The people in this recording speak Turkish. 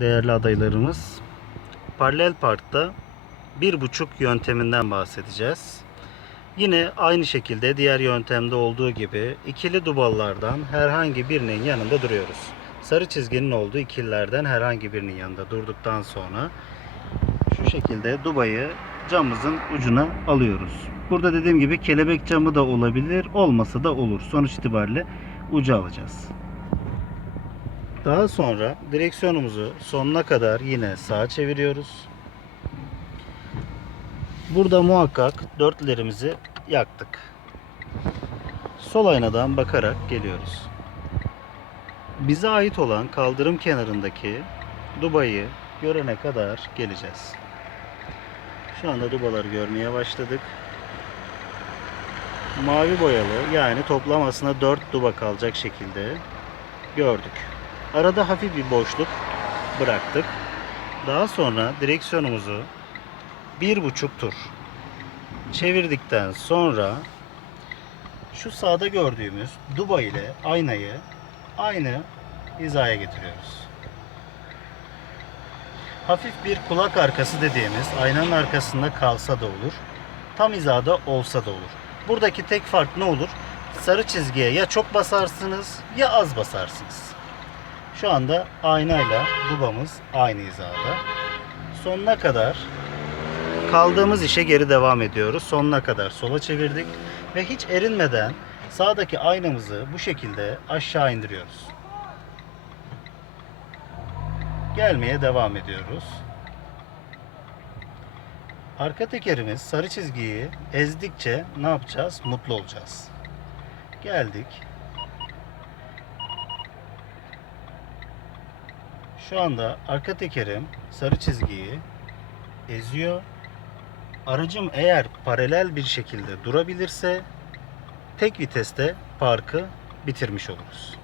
değerli adaylarımız. Paralel parkta bir buçuk yönteminden bahsedeceğiz. Yine aynı şekilde diğer yöntemde olduğu gibi ikili duballardan herhangi birinin yanında duruyoruz. Sarı çizginin olduğu ikililerden herhangi birinin yanında durduktan sonra şu şekilde dubayı camımızın ucuna alıyoruz. Burada dediğim gibi kelebek camı da olabilir, olmasa da olur. Sonuç itibariyle ucu alacağız. Daha sonra direksiyonumuzu sonuna kadar yine sağa çeviriyoruz. Burada muhakkak dörtlerimizi yaktık. Sol aynadan bakarak geliyoruz. Bize ait olan kaldırım kenarındaki dubayı görene kadar geleceğiz. Şu anda dubaları görmeye başladık. Mavi boyalı yani toplam aslında 4 duba kalacak şekilde gördük. Arada hafif bir boşluk bıraktık. Daha sonra direksiyonumuzu bir buçuk tur çevirdikten sonra şu sağda gördüğümüz duba ile aynayı aynı hizaya getiriyoruz. Hafif bir kulak arkası dediğimiz aynanın arkasında kalsa da olur. Tam hizada olsa da olur. Buradaki tek fark ne olur? Sarı çizgiye ya çok basarsınız ya az basarsınız. Şu anda aynayla dubamız aynı hizada. Sonuna kadar kaldığımız işe geri devam ediyoruz. Sonuna kadar sola çevirdik ve hiç erinmeden sağdaki aynamızı bu şekilde aşağı indiriyoruz. Gelmeye devam ediyoruz. Arka tekerimiz sarı çizgiyi ezdikçe ne yapacağız? Mutlu olacağız. Geldik. Şu anda arka tekerim sarı çizgiyi eziyor. Aracım eğer paralel bir şekilde durabilirse tek viteste parkı bitirmiş oluruz.